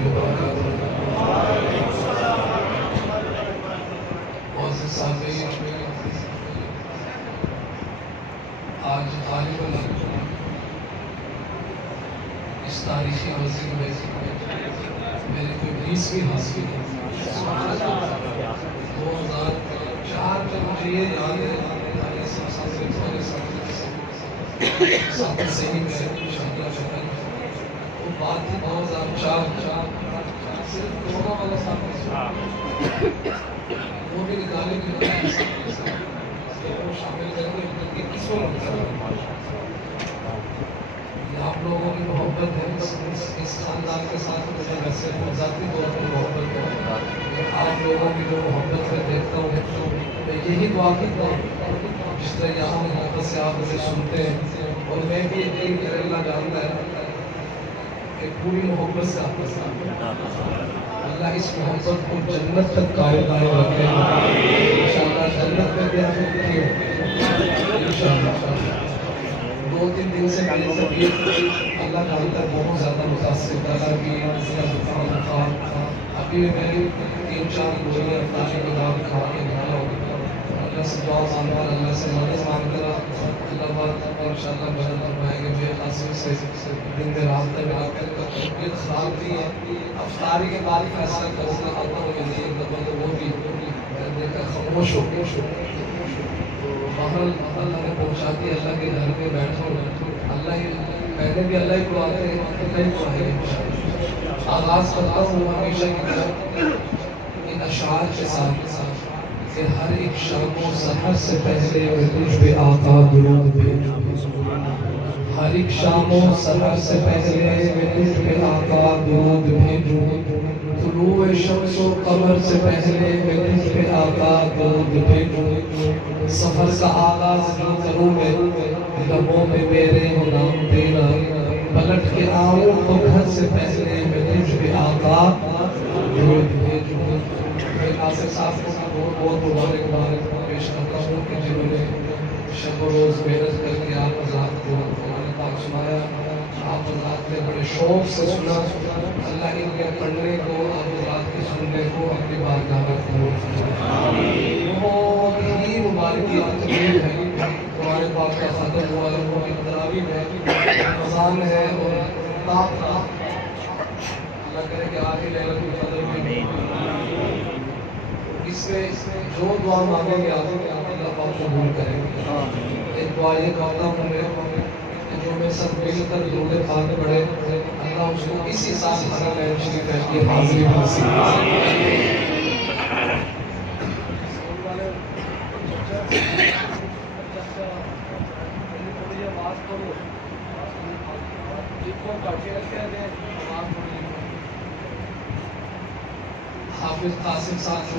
وبرکاتہ۔ معزز سامعین، آج غالباً اس تاریخی مسجد میں میرے کوئی 20ویں حاضری ہے۔ 2004 میں مجھے یہ یاد ہے ساتھ صحیح میں شادی شکل وہ بات تھی 2004 صرف کورونا والا ساتھ وہ بھی نکالے کہ وہ شامل کریں گے کس میں لگتا ہے آپ لوگوں کی محبت ہے اس خاندان کے ساتھ مجھے ویسے ذاتی طور پر محبت ہے آپ لوگوں کی جو محبت میں دیکھتا ہوں میں یہی دعا کرتا ہوں جس طرح یہاں محبت سے آپ مجھے سنتے ہیں اور میں بھی یقین کرے اللہ جانتا ہے کہ پوری محبت سے آپ کے ساتھ اللہ اس محبت کو جنت تک قائم رکھے انشاءاللہ جنت میں بھی آپ رکھیں انشاءاللہ 2-3 دن سے میری طبیعت اللہ جانتا ہے بہت زیادہ متاثر گلا کی بخار ابھی میں 3-4 گولیاں افطاری کے بعد کھا کے نکالا ہوں اللہ سے دعا مانگا اللہ سے مدد مانگ کر اللہ بات انشاءاللہ بدل فرمائیں گے بے قاسم سے دن میں رات تک آ کر طبیعت خراب تھی افطاری کے بعد فیصلہ کروں گا آتا ہوں یہ مطلب وہ بھی میں دیکھا خاموش ہو محل اللہ نے پہنچا دی اللہ کے گھر میں بیٹھا ہوں اللہ ہی پہلے بھی اللہ ہی کو آتے ہیں اللہ ہی کو آئے آغاز کرتا ہوں ہمیشہ کی طرح ان اشعار کے ساتھ کہ ہر ایک شام و سحر سے پہلے میں تجھ پہ آقا درود بھیجوں ہر ایک شام و سحر سے پہلے میں تجھ پہ آقا درود بھیجوں طلوع شمس و قمر سے پہلے میں تجھ پہ آقا درود بھیجوں سفر کا آغاز جو کروں میں لبوں میں میرے ہو نام تیرا پلٹ کے آؤں تو گھر سے پہلے میں تجھ پہ آقا درود بھیجوں میں ناصر صاحب کو بہت مبارک پیش کرتا ہوں کہ جنہوں نے شب و روز محنت کر کے آپ حضرات کو قرآن پاک سنایا آپ حضرات نے بڑے شوق سے سنا اللہ ان کے پڑھنے کو آپ حضرات کے سننے کو اپنی بارگاہ میں قبول فرمائے بہت ہی مبارکیات تقریر ہے قرآن پاک کا ختم ہوا لوگوں کی تراویح ہے رمضان ہے اور طاق اللہ کرے کہ آخر لیلۃ القدر میں اس میں جو دعا مانگیں گے آپ اللہ پاک قبول کریں گے ایک دعا یہ کرتا ہوں میں کہ جو میں سب مل کر درود پاک پڑھے اللہ اس کو اسی سال حرمین شریف کی حاضری حاصل حافظ قاسم صاحب جو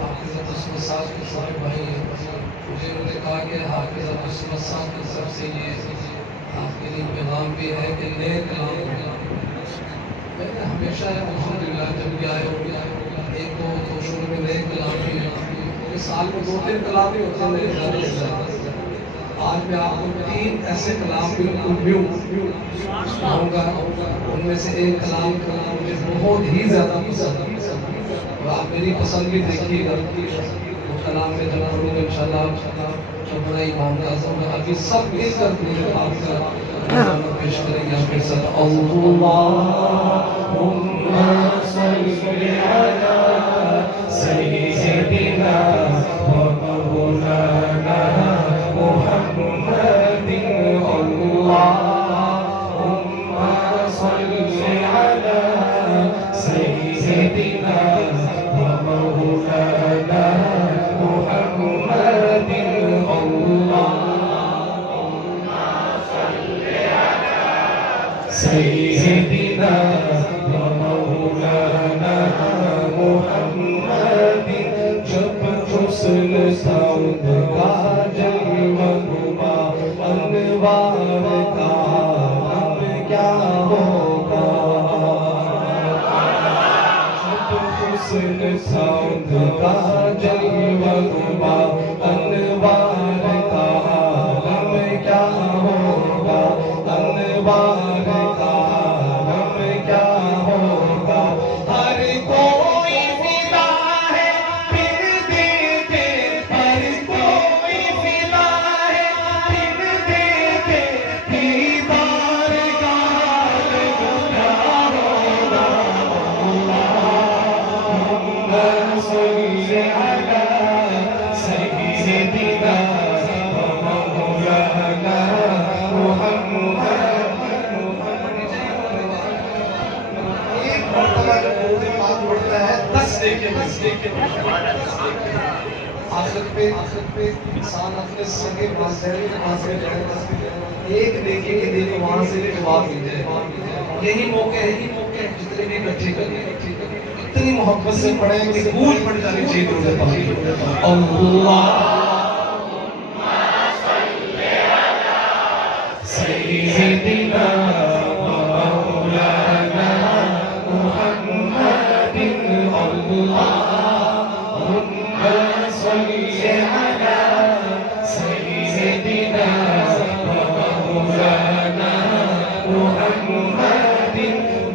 حافظ عبدالصمد صاحب کے سارے بھائی ہیں مجھے انہوں نے کہا کہ حافظ عبدالصمد صاحب کی طرف سے یہ آپ کے لیے پیغام بھی ہے کہ نئے کلام میں نے ہمیشہ الحمدللہ جب بھی آئے ہو ایک دو شروع میں نئے کلام بھی ہیں سال میں 2-3 کلام بھی ہوتے ہیں میرے زیادہ سے زیادہ آج میں آپ کو 3 ایسے کلام بالکل نیو سناؤں گا ان میں سے ایک کلام مجھے بہت ہی زیادہ پسند ہے اور آپ میری پسند بھی دیکھیے گا وہ کلام میں جب پڑھوں گا انشاءاللہ جو بڑا امام اعظم ہے ابھی سب مل کر درود پاک کا نظامہ پیش کریں گے آپ کے ساتھ اللہم صلی علی سیدنا و مولانا محمد اللہم صلی علی سیدنا و مولانا محمد اللہم صلی علی سیدنا و مولانا محمد جب حسن سعود کا جلوہ نما انوار کا اب کیا ہوگا جب حسن سعود کا جلوہ نما انوار کا اب کیا ہوگا انوار کا اب کیا ہوگا آخرت پہ انسان اپنے سگے والدین کے پاس میں جائے گا، ایک دیکھے کہ دیکھ وہاں سے جواب مل جائے. یہی موقع ہے جتنے بھی اکٹھے کرنے، اتنی محبت سے پڑھیں کہ گونج پڑ جانی چاہیے درود پاک. اللہ سیدنا مولانا محمد اللهم صل على سيدنا مولانا محمد.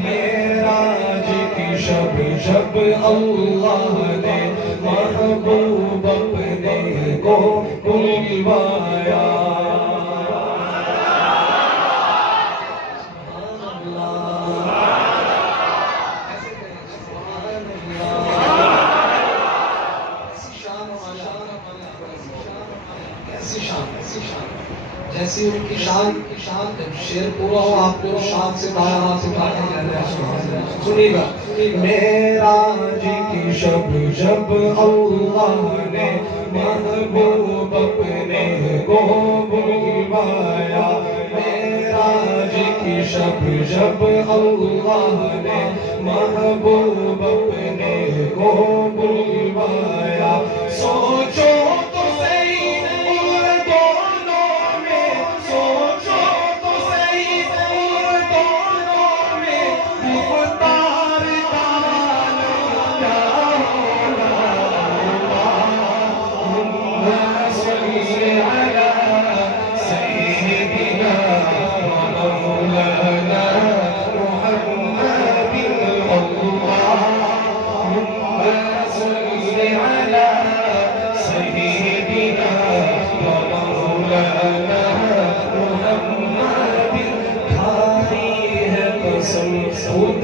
معراج کی شب شب اللہ نے محبوب اپنے کو بلوایا. جیسی ان کی شان جب شعر پورا ہو آپ نے اس شان سے باہر ہاتھ اٹھا کے کہنا ہے سنیے گا. معراج کی شب شب اللہ نے محبوب اپنے کو بلوایا. معراج کی شب شب اللہ نے محبوب اپنے کو بلوایا. سوچو خود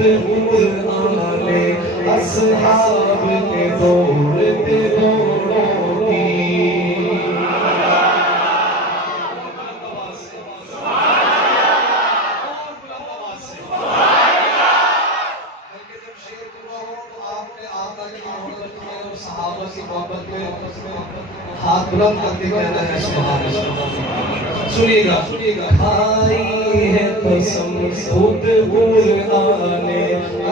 قرآن اصحاب کے دوڑتے دوڑوں کی. صحابہ کی محبت میں ہاتھ بلند کر کے کہنا ہے سبحان اللہ. سنیے گا. کھائی ہے قسم خود قرآن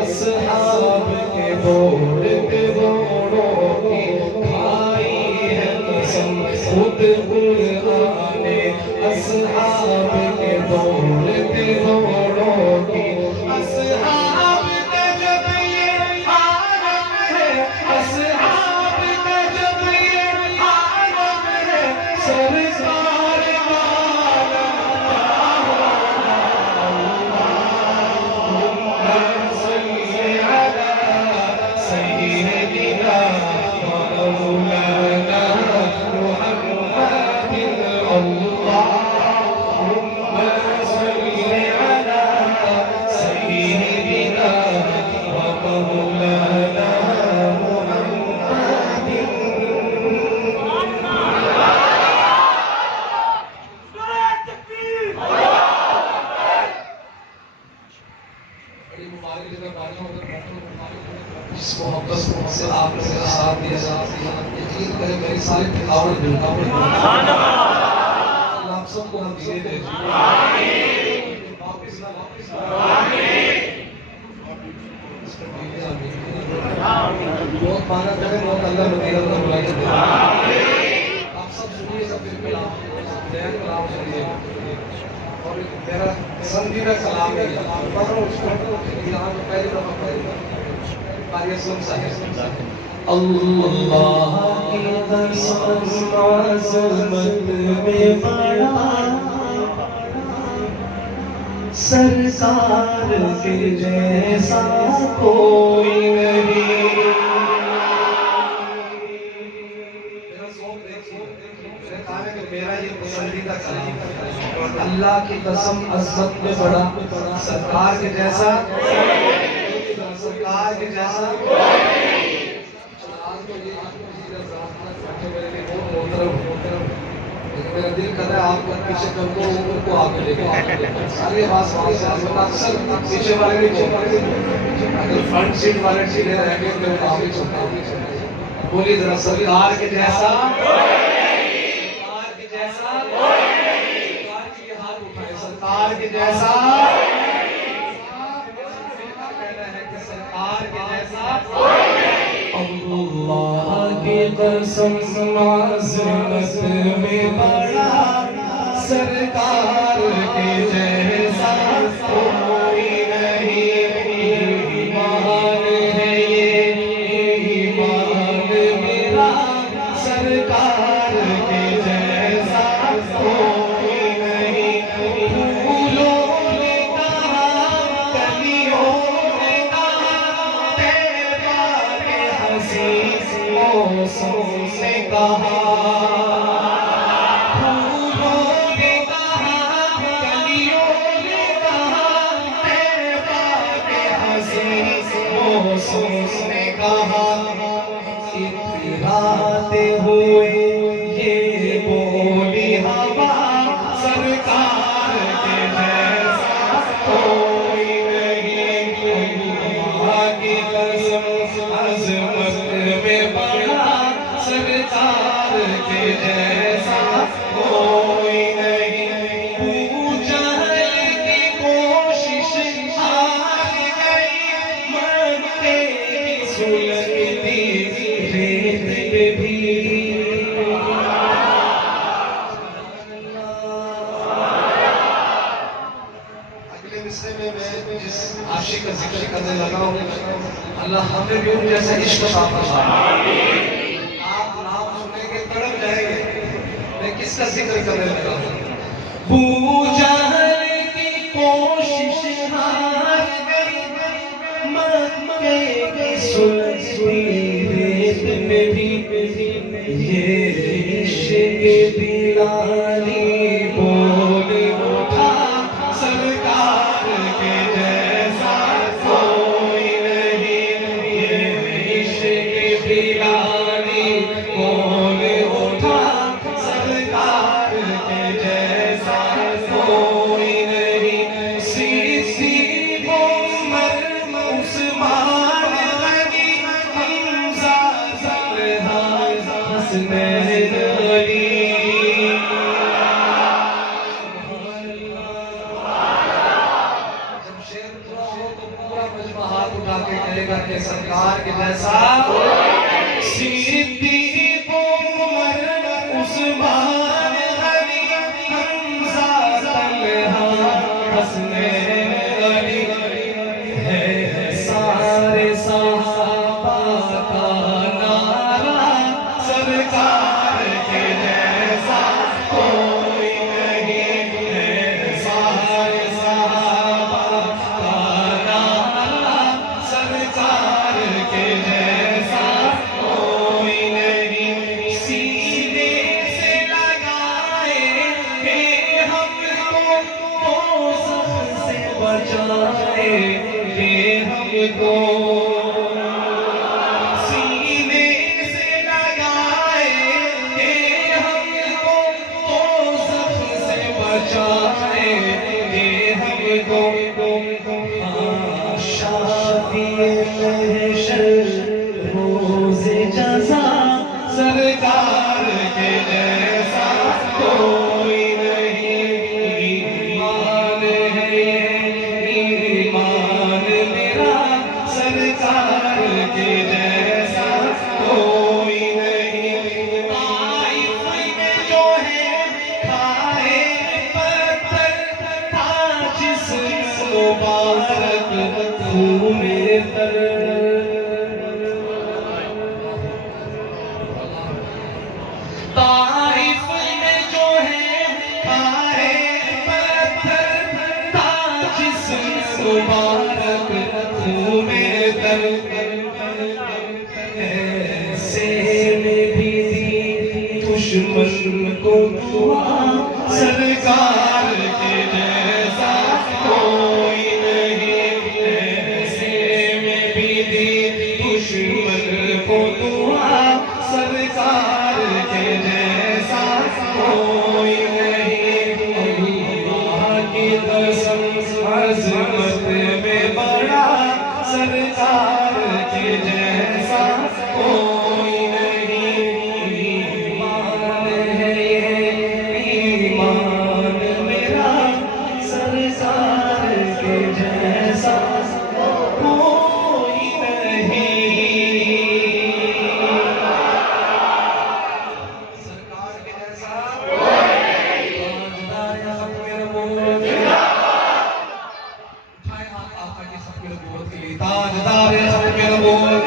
اصحاب کے دوڑتے دوڑوں کی. کھائی ہے قسم خود قرآن اصحاب کے دوڑتے دوڑوں کی. اصحاب کا جب یہ عالم ہے، اصحاب کا جب یہ عالم ہے، سرکار جس محبت سے آپ نے میرا ساتھ دیا، یقین کریں میری ساری تھکاوٹ دل کا اللہ آپ سب کو مدینے بھیجے. واپس نہ بہت مانا کریں، بہت اللہ مدینہ میں بلا کے دے. آپ سب سنیے، سب کلام نیا کلام سنیے اور میرا پسندیدہ کلام ہے. پڑھ رہا ہوں اس کو یہاں پہ پہلی دفعہ اللہ کی قسم عظمت میں بڑا سرکار کے جیسا کوئی نہیں. میرا یہ پسندیدہ کلام اللہ کی قسم عظمت میں بڑا سرکار کے جیسا سرکار کے جیسا لیکن میرا دل کر رہا ہے آپ کو پیچھے کر دو ان کو آگے لے کے ساری آواز وہاں سے آسمان اکثر پیچھے والے نہیں چھوڑتے اگر فرنٹ سیٹ والے چیلے رہ گئے تو وہ آگے چھوڑتے بولی ذرا سرکار کے جیسا سرکار کے جیسا سرکار کے ہاتھ اٹھائے سرکار کے جیسا سرکار کے جیسا اللہ کی قسم معذرت میں بڑا سرکار کے جیسا کوئی نہیں ایمان ہے یہ ایمان میرا سرکار کے جیسا کوئی نہیں پھولوں نے کہا کلیوں نے کہا تیرا کے حسین موسم نے کہا اتراتے ہوئے یہ بولی ہوا سرکار کے جیسا کوئی نہیں اللہ کی قسم عظمت میں بڑا سرکار کے جیسا کوئی نہیں جہل کی کوشش ہار گئی مکے کی سلگتی ریت پہ بھی اگلے مصرے میں جس عاشق کا ذکر کرنے لگا ہوں اللہ ہمیں بھی ان جیسا عشق عطا فرمائے آپ نام سنیں گے تڑپ جائیں گے میں کس کا ذکر کرنے لگا ہوں بو جہل کی کوشش ہار گئی مکے کی سلگتی ریت میں بھی یہ عشق بلالی بول اٹھا سرکار کے جیسا کوئی نہیں یہ عشق بلالی بول اٹھا سرکار کے جیسا کوئی نہیں سی عمر عثمان غنی حمزہ طلحہ حسنین علی جب شعر پورا ہو تو پورا مجمع ہاتھ اٹھا کے کہے گا کہ سرکار کے جیسا صدیق عمر عثمان غنی حمزہ طلحہ حسنین علی ہے سارے صحابہ کا نعرہ سرکار کے جیسا کوئی نہیں ہے سارے صحابہ کا نعرہ سرکار کے جیسا کوئی نہیں سینے سے لگائے کہ ہم کو دوزخ سے بچائے کہ ہم کو سینے سے لگائے کہ ہم کو دوزخ سے بچائے کہ ہم کو شافی محشر روز جزا سرکار کے جیسا کوئی نہیں ایمان ہے ایمان میرا سرکار کے جیسا کوئی نہیں طائف میں جو ہے کھائے پتھر تھا جسم مبارک خون تر طائف میں جو ہے کھائے پتھر تھا جسم مبارک خون تر ایسے میں بھی دی دشمن کو دعا سرکار کے جیسا کوئی نہیں ایسے میں بھی دی دشمن کو دعا سرکار کے جیسا کوئی آقا کی ختم نبوت کے لیے تاجدار ختم نبوت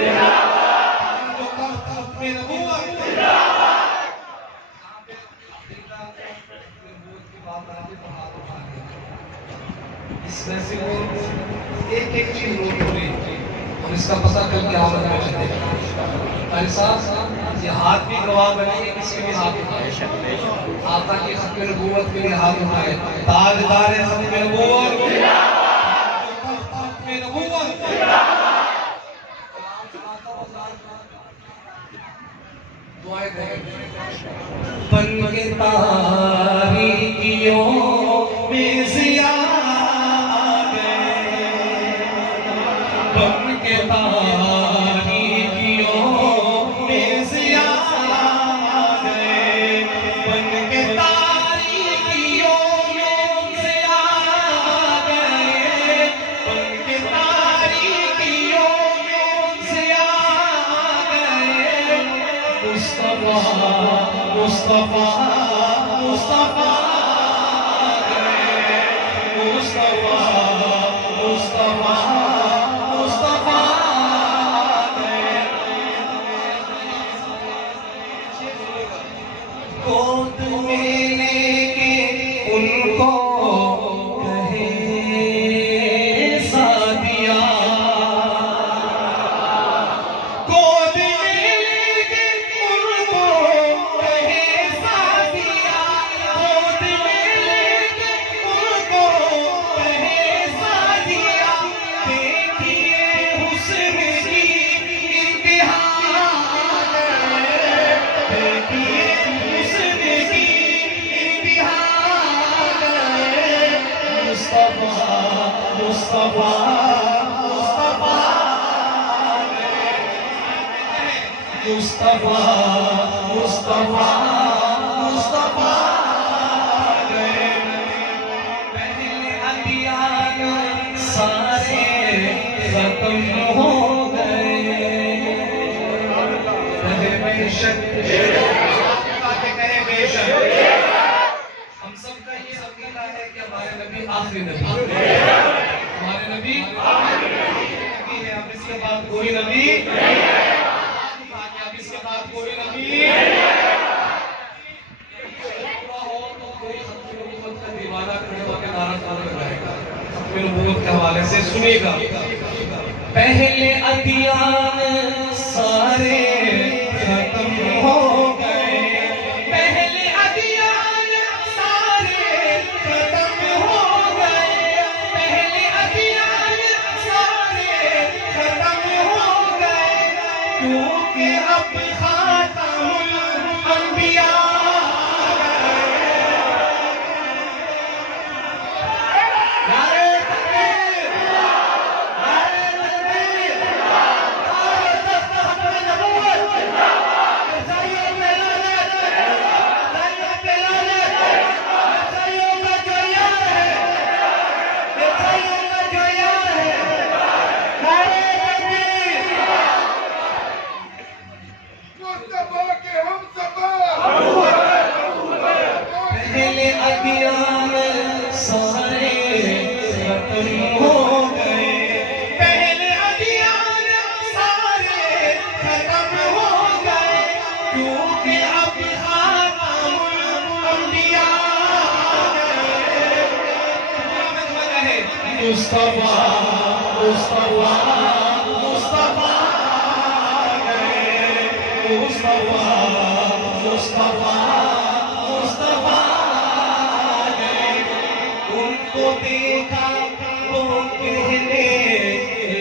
جو تخت ختم نبوت نبوت کی بات آتی تو ہاتھ اٹھا لیا اس محفل میں ایک چیز نوٹ ہوئی اور اس کا پتہ کل قیامت میں چلے گا قاری صاحب یہ ہاتھ بھی گواہ بنے گے کس کے بھی ہاتھ اٹھائے آقا کی ختم نبوت کے لیے ہاتھ اٹھائے تاجدار ختم نبوت ختم نبوت دعائیں بن کے تاریکیوں میں ضیا آ گئے بن کے تاریکیوں میں ضیا آ گئے بن کے تاریکیوں میں ضیا آ گئے بن کے تاریکیوں میں ضیا آ گئے مصطفیٰ مصطفیٰ مصطفیٰ مصطفیٰ مصطفیٰ مصطفیٰ گود میں لے کے ان کو کہے سادیا گود میں لے کے ان کو کہے سادیا گود میں لے کے ان کو کہے سادیا دیکھیے حسن کی انتہا دیکھیے حسن کی انتہا مصطفیٰ مصطفیٰ مصطفیٰ مصطفیٰ مصطفیٰ پہلے ادیان سارے ختم ہو گئے بے شک بے شک ہم سب کا یہ عقیدہ ہے کہ ہمارے نبی آخری نبی ہمارے نبی آخری ہے اب اس کے بعد کوئی نبی اب اس کے بعد کوئی نبی پورا ہو تو کوئی ختم نبوت کا دیوانہ کرنے والا نعرہ کون لگائے گا ختم نبوت کے حوالے سے سنیے گا پہلے ادیان سارے ختم ہو گئے پہلے ادیان سارے ختم ہو گئے پہلے ادیان سارے ختم ہو گئے کیونکہ اب خاتم الانبیاء پہلے ادیان سارے ختم ہو گئے پہلے ادیان سارے ختم ہو گئے کیونکہ اب خاتم الانبیاء مصطفیٰ مصطفیٰ مصطفیٰ مصطفیٰ مصطفیٰ ان کو دیکھا تو کہنے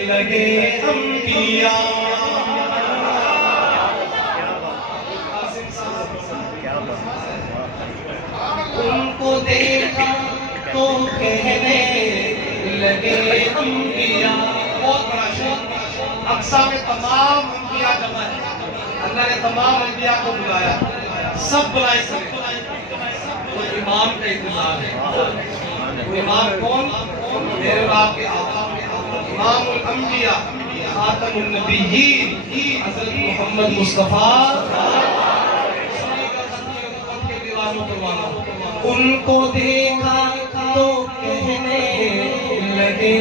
لگے انبیاء ان کو دیکھا تو کہنے لگے انبیاء بہت بڑا شعر اقسام تمام انبیاء جمع ہے اللہ نے تمام انبیاء کو بلایا سب بلائے سب وہ امام کا انتظار ہے وہ امام کون میرے اور آپ کے آقا امام الانبیاء خاتم النبیین حضرت محمد مصطفیٰ ان کو دیکھا تو کہنے لگے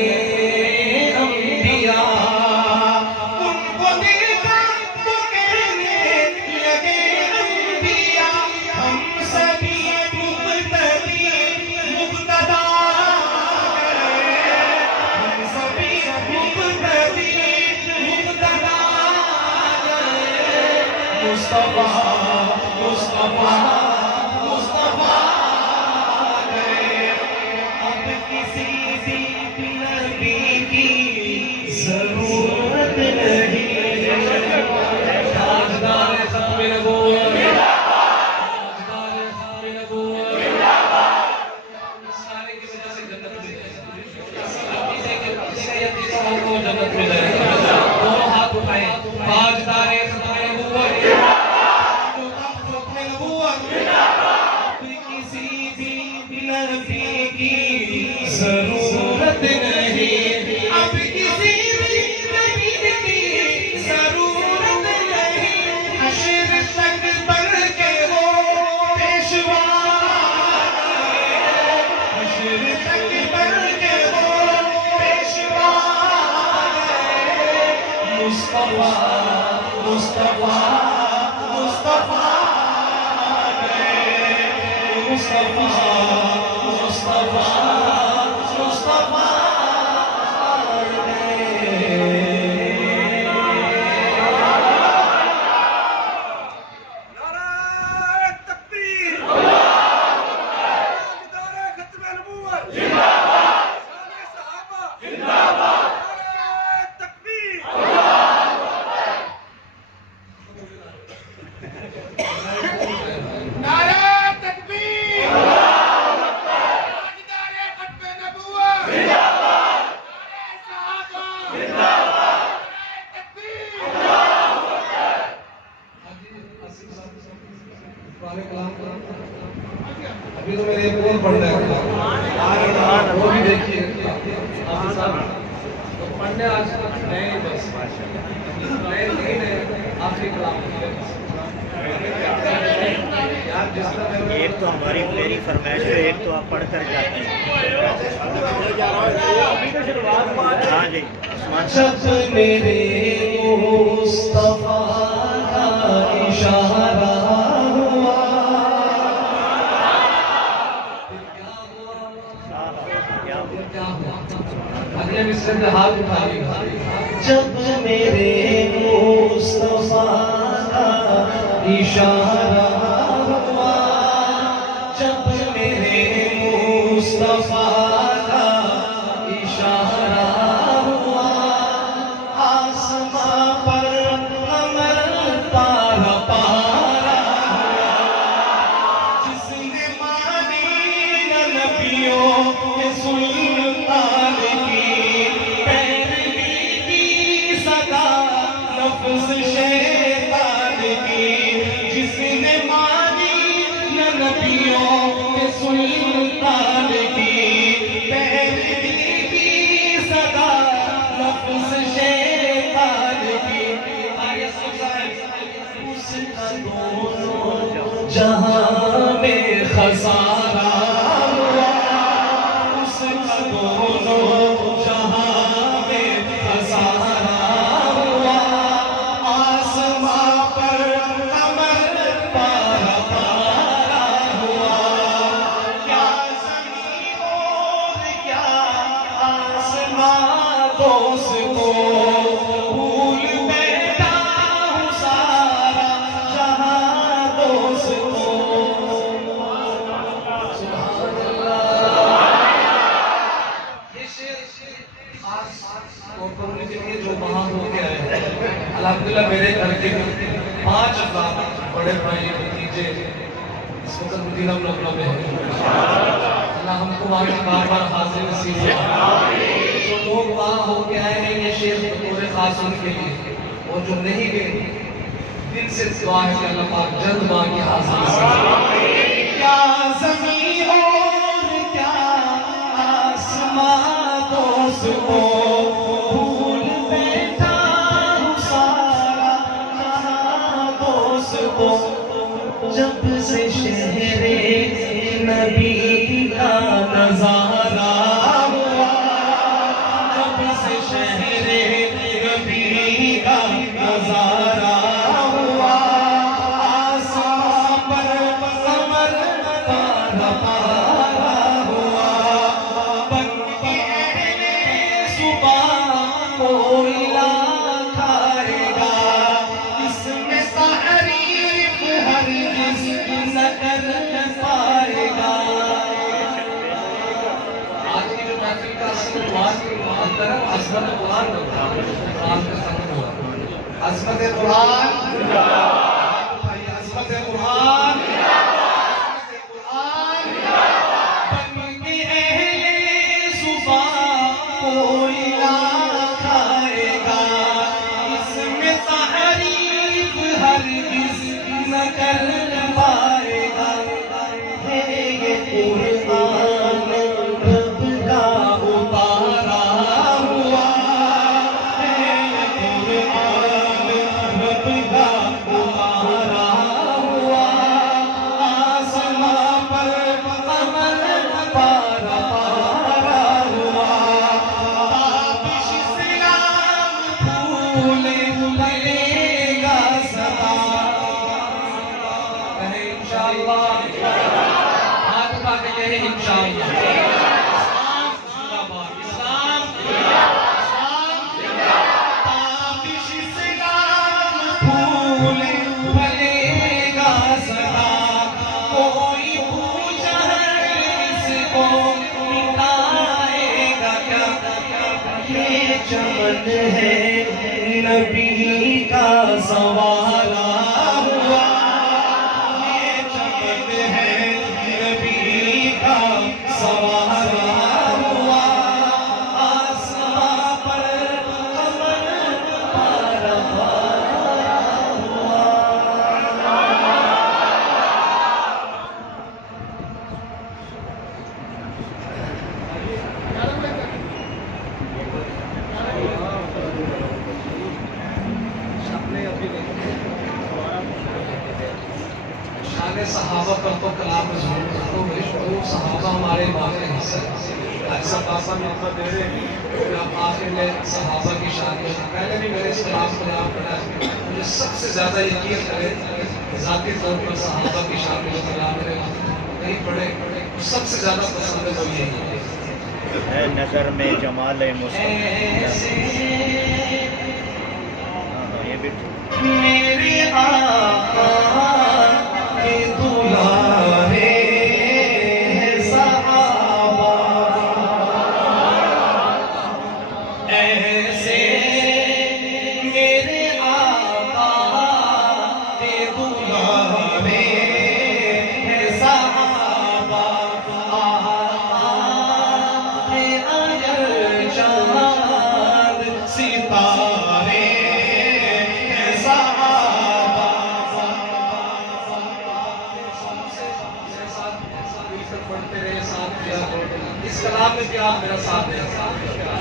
مصطفیٰ مصطفیٰ مصطفیٰ گئے، اب کسی بھی نبی کی ضرورت نہیں۔ تاجدار ختم نبوت، تاجدار ختم نبوت، اس سارے کی وجہ سے جنت مل جائے گی، کسی یا تیسرا کو جنت مل جائے گی۔ دونوں ہاتھ اٹھائیں، تاجدار ختم نبوت، جو ختم نبوت، اب کسی بھی نبی کی ضرورت نہیں، اب کسی بھی نبی کی ضرورت نہیں، حشر تک بن کے وہ پیشوا گئے، حشر تک بن کے وہ پیشوا گئے، مصطفیٰ مصطفیٰ مصطفیٰ گئے، مصطفیٰ مصطفیٰ مصطفیٰ گئے۔ نعرہ تکبیر، تاجدار ختم نبوت، شان صحابہ، نعرہ تکبیر۔ نعرہ تکبیر، تاجدار ختم نبوت، نعرہ صحابہ، نعرہ تکبیر۔ پرانے کلام ابھی تو میرے ایک اور پڑھ رہا ہے، وہ بھی دیکھیے حافظ صاحب تو پڑھنے آج نئے بس نئے تین آخری کلام یار جس طرح ایک تو ہماری میری فرمائش ہے، ایک تو آپ پڑھ کر جاتے ہیں۔ ہاں جی جب میرے مصطفیٰ کا اشارہ ہوا، کیا ہوا؟ اگلے مصرے میں ہاتھ اٹھائیے گا۔ جب میرے مصطفیٰ کا اشارہ ہوا، جب میرے مصطفیٰ کا اشارہ ہوا، آسماں پر قمر پارا پارا ہوا، جس نے مانی نہ نبیوں کے سلطان کی پیروی کی صدا لفظ شیطان کی، جس نے مانی نہ نبیوں کے سلطان کی پیروی کی صدا لفظ شیطان کی، اس کا دونوں جہاں میں خسارہ ہوا، اس کا دونوں جہاں میں خسارہ ہوا، آسماں پر قمر پارا پارا ہوا، کیا زمین اور کیا آسماں دوست کو بھول بیٹھا ہوں سارا جہاں دوست کو۔ یہ شعر خاص طور پر ان کے لیے جو وہاں ہو کے آئے ہیں۔ الحمدللہ میرے گھر کے 5 افراد بڑے بھائی بھتیجے اس وقت مدینہ منورہ میں ہیں۔ اللہ ہم کو وہاں کی بار بار حاضر نصیب ہو۔ جو لوگ وہاں ہو کے آئے ہیں یہ شعر بطور خاص ان کے لیے، اور جو نہیں گئے دل سے دعا ہے کہ اللہ پاک جلد وہاں کی حاضری سے کیا زمین اور کیا آسمان دوست کو بھول بیٹھا ہوں سارا جہاں دوست کو، جب سے شہر نبی کا نظارہ ہوا، جب سے شہر نبی کا نظارہ ہوا، آسمان پر قمر پارا پارا ہوا، بن کے اہل صبح کوئی لا کھائے گا، اس میں سحری عظمت قرآن قرآن کا ختم ہوا عظمت قرآن عظمت قرآن چمن ہے نبی کا سنوالا ہوا یہ چمن ہے نبی کا سنوالا ہوا آسمان پر قمر پارا ہوا شان صحابہ پر تو کلام تو صحابہ ہمارے باقی حصہ ایسا پاسا موقع دے رہے ہیں کہ آپ آخر میں صحابہ کی شان میں پہلے بھی میرے اس کلام کو یاد کرا مجھے سب سے زیادہ یقین کرے ذاتی طور پر صحابہ کی شان میں جو کلام میرے نہیں پڑھے سب سے زیادہ پسند ہے وہ یہی ہے نظر میں جمال مصطفیٰ یہ بھی میرے آقا کے دلارے صحابہ ایسے میرے آقا کے دلارے صحابہ آقا کے اجر چاند ستارے اس کلام میں بھی آپ میرا ساتھ دیں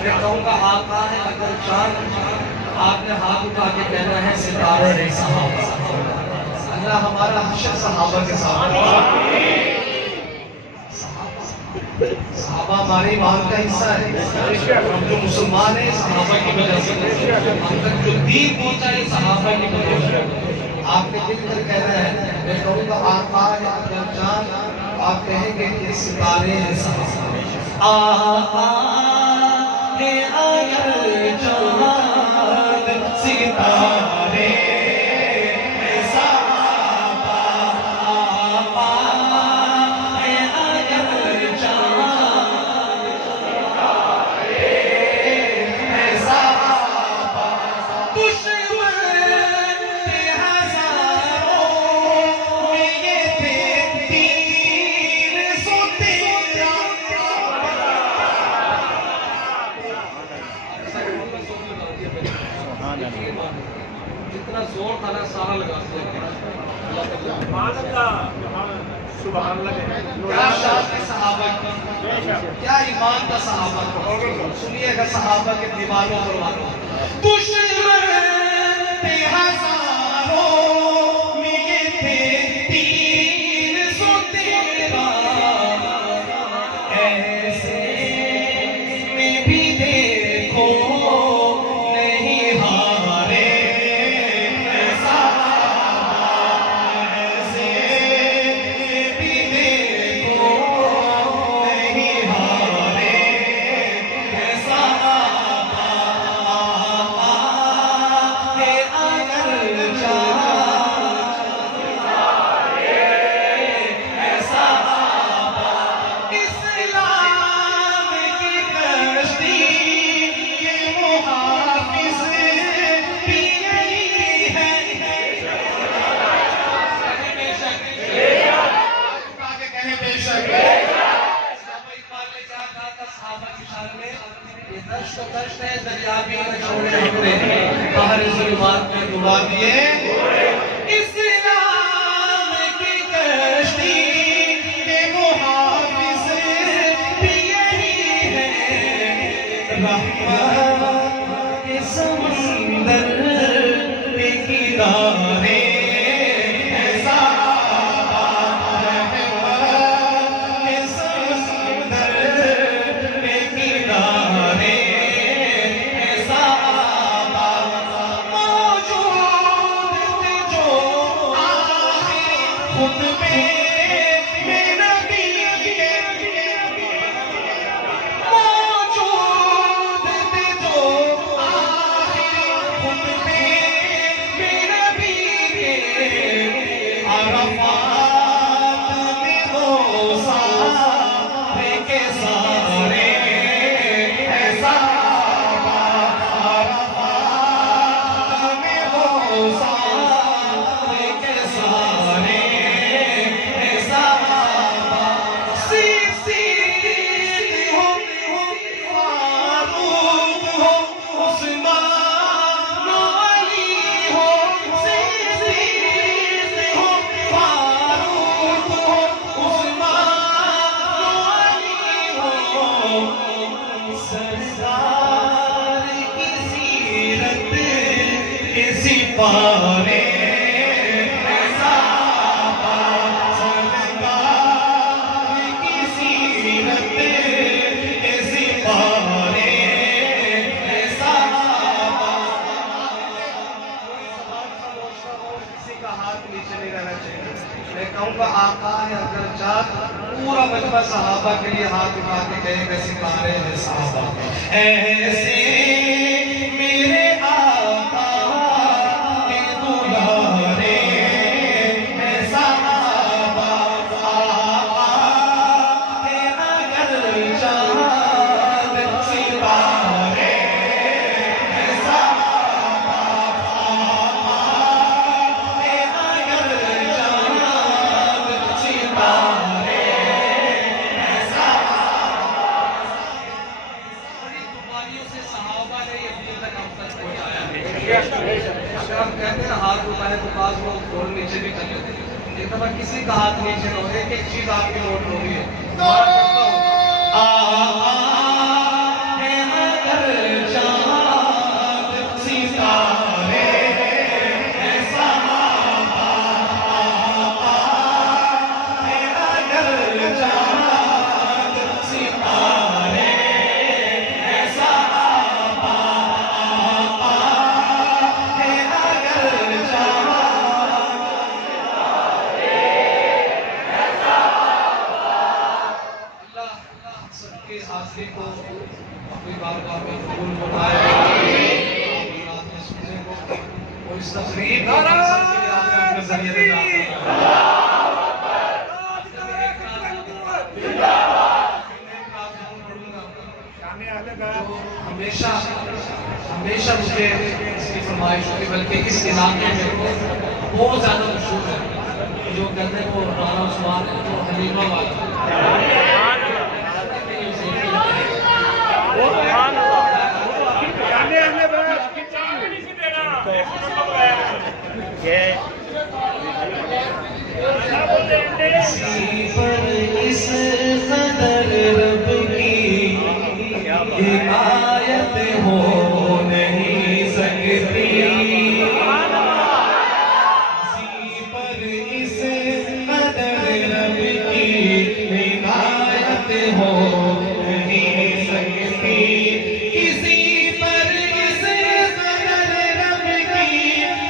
میں کہوں گا آقا ہے اگر چاند آپ نے ہاتھ اٹھا کے کہنا ہے ستارے ہیں صحابہ اللہ ہمارا حشر صحابہ کے ساتھ صحابہ ہمارے ایمان کا حصہ ہے ہم جو مسلمان ہیں صحابہ کی وجہ سے ہم تک جو دین پہنچا ہے صحابہ کی وجہ سے آپ نے دل کر کہنا ہے میں کہوں گا آقا ہے اگر چاند آپ کہیں گے کہ ستارے ہیں صحابہ آقا ہے اگر چاند ستارے ہیں صحابہ آقا ہے اگر چاند ستارے ہیں صحابہ دشمن تھے ہزاروں میں یہ تھے تیر سو تیرا سبحان اللہ جتنا زور تھا نا سارا لگا دیا کیا شان ہے صحابہ کی کیا ایمان تھا صحابہ کا سنیے گا صحابہ کے دیوانوں پر والوں دشمن تھے ہزاروں میں یہ تھے تین سو تیرا ایسے میں بھی دیکھو نہیں ہارے صحابہ ایسے میں بھی دیکھو نہیں ہارے صحابہ آقا دریا بھی نہ چھوڑے ہمیں باہر ظلمات میں ڈبا دیے اسلام کی کشتی کے محافظ بھی یہی ہے رحمت کے سمندر پہ کنارے پارے آقا ہے اگر چاہت پورا مجمع صحابہ کے لیے ہاتھ اٹھا کے کہے گا ستارے ہیں صحابہ ایسے میرے آقا کے دلارے ہیں صحابہ آقا ہے اگر چاہت ستارے ہیں صحابہ آقا ہے اگر ہم کہتے ہیں ہاتھ اٹھائے تو بعض لوگ ڈھول نیچے بھی چلے ایک دفعہ کسی کا ہاتھ نیچے نہ ہو ایک ایک چیز آپ کی نوٹ ہو رہی ہے حاضری کو اپنی بارگاہ میں قبول فرمائے رات میں سننے کو اور اس تقریب کو مقصد کے لیے آپ نے اپنے ذریعے دے ہمیشہ مجھے اس کی فرمائش ہوئی بلکہ اس علاقے میں بہت زیادہ مشہور ہے جو کہتے ہیں وہ رانا عثمان ہے وہ حلیمہ والا اس قدر رب کی حمایت ہو نہیں سکتی کسی پر اس قدر رب کی حمایت ہو نہیں سکتی کسی پر اس قدر رب کی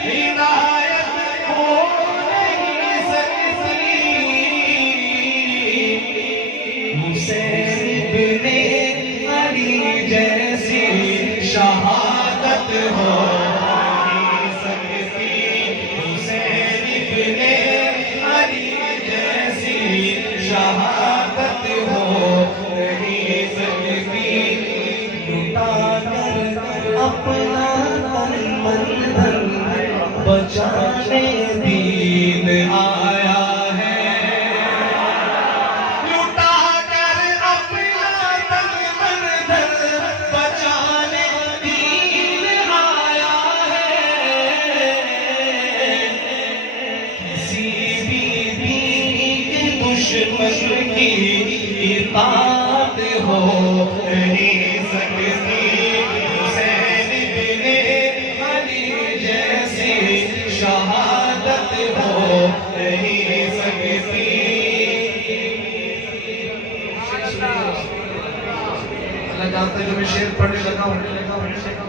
حمایت ہو نہیں سکتی حسین ابن علی جیسی شہادت ہو نہیں سکتی حسین ابن علی جیسی شہادت ہو نہیں سکتی لٹا کر اپنا تن من دھن بچانے دین آیا ہے لٹا کر اپنا تن من دھن بچانے جانتا ہے جو میں شعر پڑھنے لگا ہوں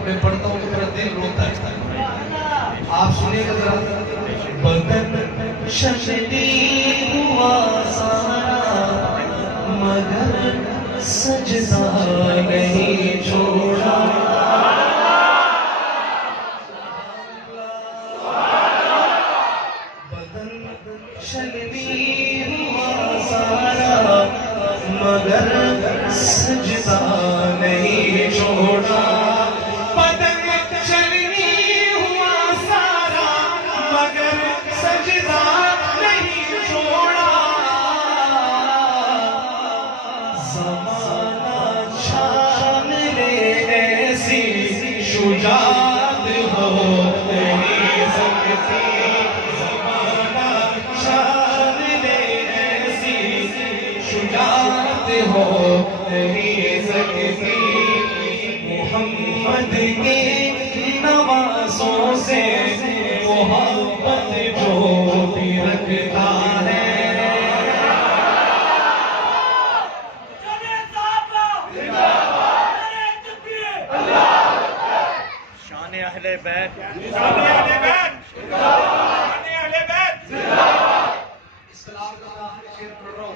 میں پڑھتا ہوں تو میرا دل روتا ہے آپ سنیے گا ذرا بدن ششدی ہوا سارا مگر سجدہ نہیں چھوڑا بدن ششدی ہوا سارا مگر سجدہ نہیں چھوڑا بدن ششدی ہوا سارا مگر سجدہ نہیں چھوڑا زمانہ شان لے ایسی شجاعت ہو نہیں سکتی زمانہ شان لے ایسی شجاعت ہو نہیں سکتی محمد کی نوازوں سے محبت جو بھی رکھتا ہے شان اہل بیت اسلام کا آخری شعر پڑھ رہا ہوں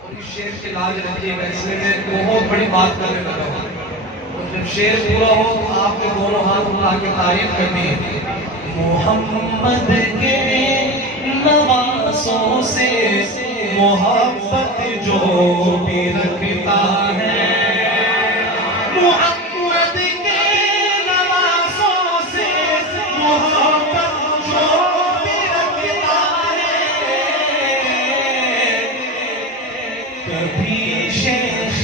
اور اس شعر کی لاج رکھیے گا اس لیے میں بہت بڑی بات کرنے لگا ہوں اور جب شعر پورا ہو تو آپ نے دونوں ہاتھ اٹھا کے تعریف کرنی ہے محمد کے نوازوں سے محبت جو بھی رکھتا ہے محمد کے نوازوں سے محبت جو بھی رکھتا ہے کبھی شیخ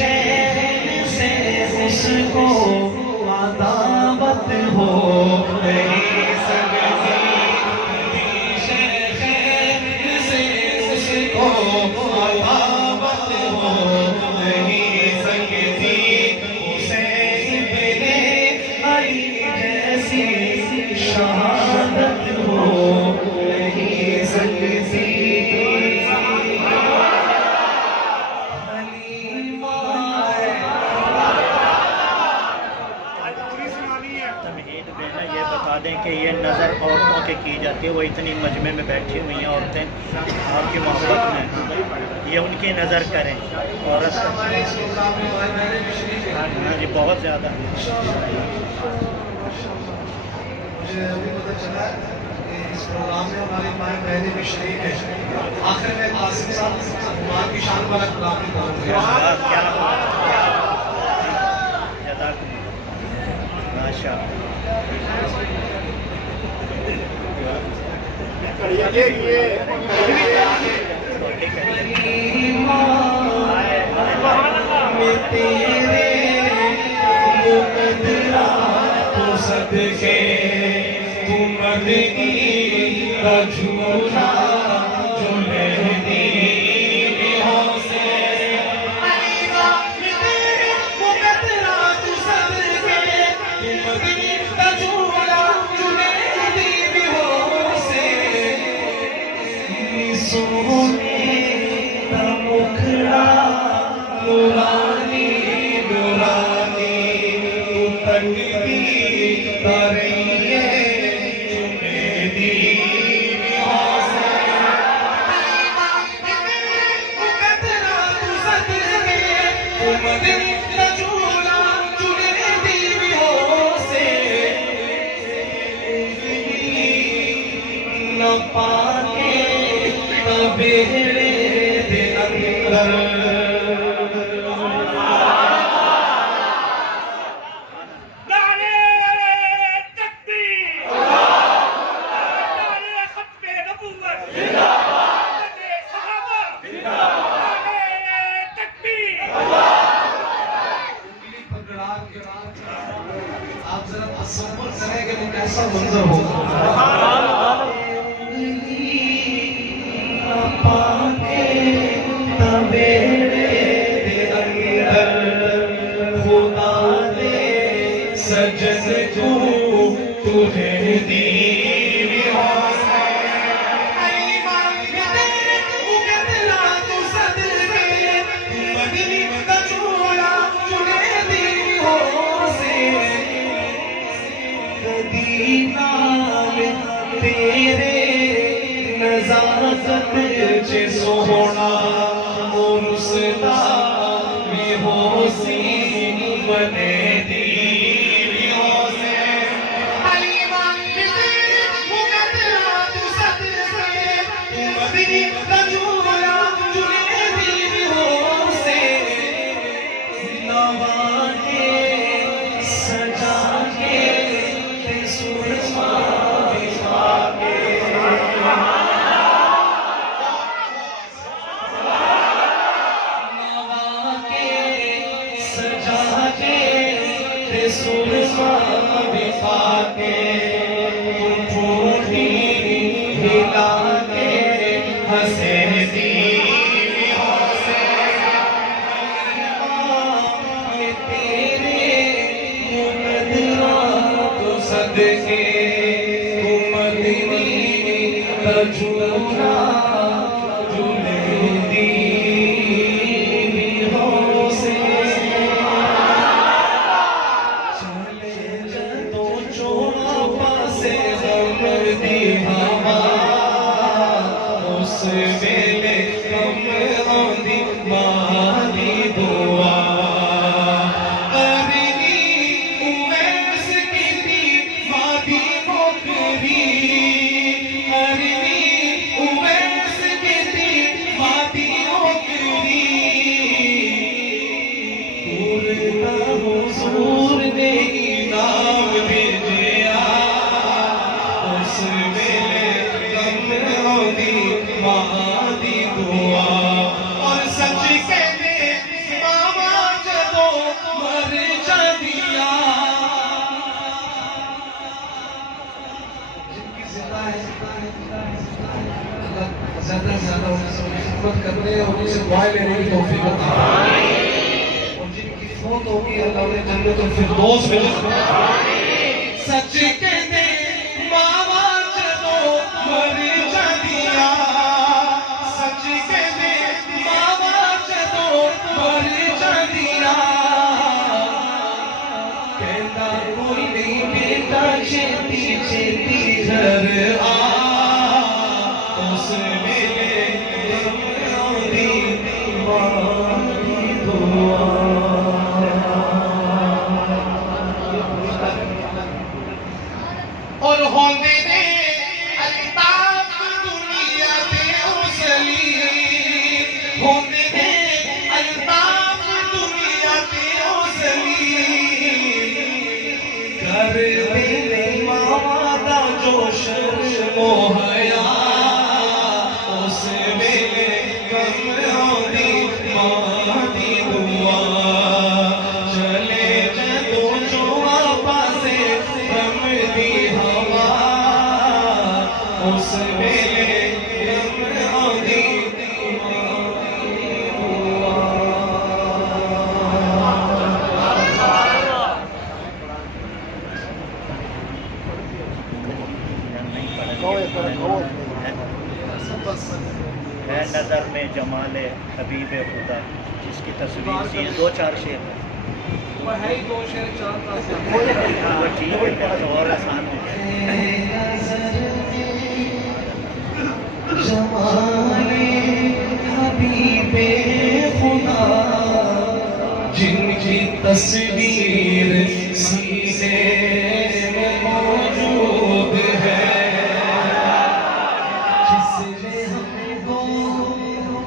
سے اس کو عداوت ہو نہیں سکتی کبھی شیخ سے اس کو عداوت ہو نہیں سکتی اسے ابن علی جیسی شہادت ہو نہیں سکتی تمہید میں نا یہ بتا دیں کہ یہ نظر عورتوں کے کی جاتی ہے وہ اتنی مجمع میں بیٹھی ہوئی ہیں عورتیں آپ کی محبت میں یہ ان کی نظر کریں عورت ہاں جی بہت زیادہ مجھے ابھی پتہ چلا کہ اس پروگرام میں ہماری مائیں بہنیں بھی شریک ہیں آخر میں قاسم صاحب ماں کی شان والا کلام بھی بہت کیا ماشاء صدقے تو مدنی کا جھولا جو مہدی سے علیزہ میرے مقدرات صدقے تو مدنی کا جھولا جو مہدی سے سونے کا مکھڑا نورانی نورانی تو تکبیر آپ ذرا تصور کریں کہ وہ کیسا منظر ہوگا سجد کو تمہیں دی سینہ میں تیرے نزاکت چے سونا مرسدہ بھی ہو سی بنے دیویوں سے حلیمہ تیرے مقدرہ تو صدقے مدنی رجولا جنے دیویوں سے نوا کے سجا کے سرما بچھا کے سرما بچھا کے ٹھوٹی ہلا کے ہنسے دیویوں سے یہ تیرے مقدرہ تو صدقے مدنی رجولا جنے دیویوں سے اس ویلے کم آندی ماں دی دعا کرنی اویس کیتی وادی موکری کرنی اویس کیتی وادی موکری پورنا حضور نے انعام بھیجیا اس ویلے کم آندی ماں دی دعا اور سچ کہنے ماما جدو مر جدیا جن کی زندہ ہے اللہ زیادہ سے زیادہ ان سے خدمت کرنے اور ان سے دعائیں لینے کی توفیق عطا فرمائے اور جن کی فوت ہوگی اللہ انہیں جنت الفردوس میں سچ کہنے ماما جدو مر جدیا سچ کہنے ماما جدو مر جدیا کہتا کوئی نہیں بیٹا چھیتی چھیتی گھر آ اس ویلے کم آندی ماں دی دعا اور ہوندے نے الطاف دنیا تے اسلی ہوندے نے الطاف دنیا تے اسلی کر دے ماما دا جوشن موہیا اس ویلے کم آندی ماں دی دعا چلے جدو جوا پاسے رم دی ہوا اس ویلے کم آندی ماں دی دعا ہے نظر میں جمال حبیب خدا جس کی تصویر سی دو چار شعر وہ ہے ہی دو شعر چار وہ ٹھیک ہے پھر تو اور آسان ہو گیا جمال حبیب خدا جن کی تصویر سینے میں موجود ہے جس نے ہم کو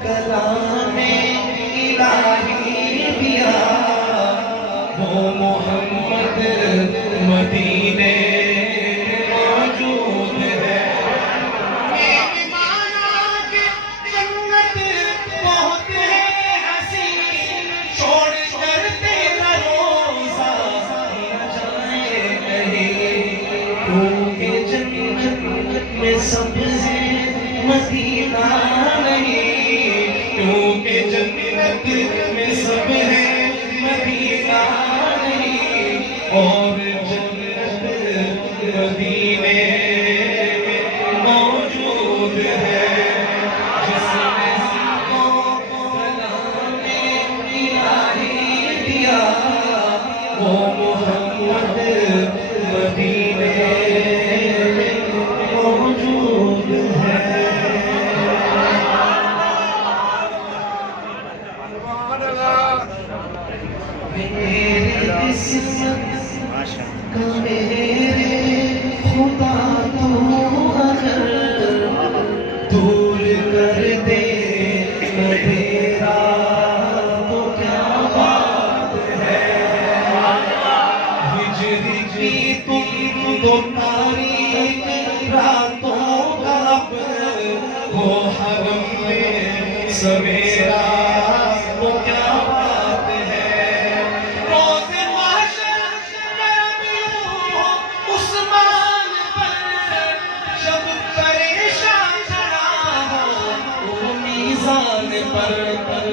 کلام الہی دیا وہ محمد مدینے میں موجود ہے میری مانا کہ جنت بہت ہے حسین چھوڑ کر تیرا روزہ نہ جائے کہیں کیونکہ جنت میں سب ہے مدینہ نہیں کیونکہ جنت میں سب ہے مدینہ نہیں اور جنت مدینے میں موجود ہے جس نے ہم کو کلام الہی دیا وہ محمد مدینے تو تاریک راتوں کا اب ہو حرم میں سویرا تو کیا بات ہے روز محشر کرم یوں ہو عثمان پر جب پریشان کھڑا ہو وہ میزان پر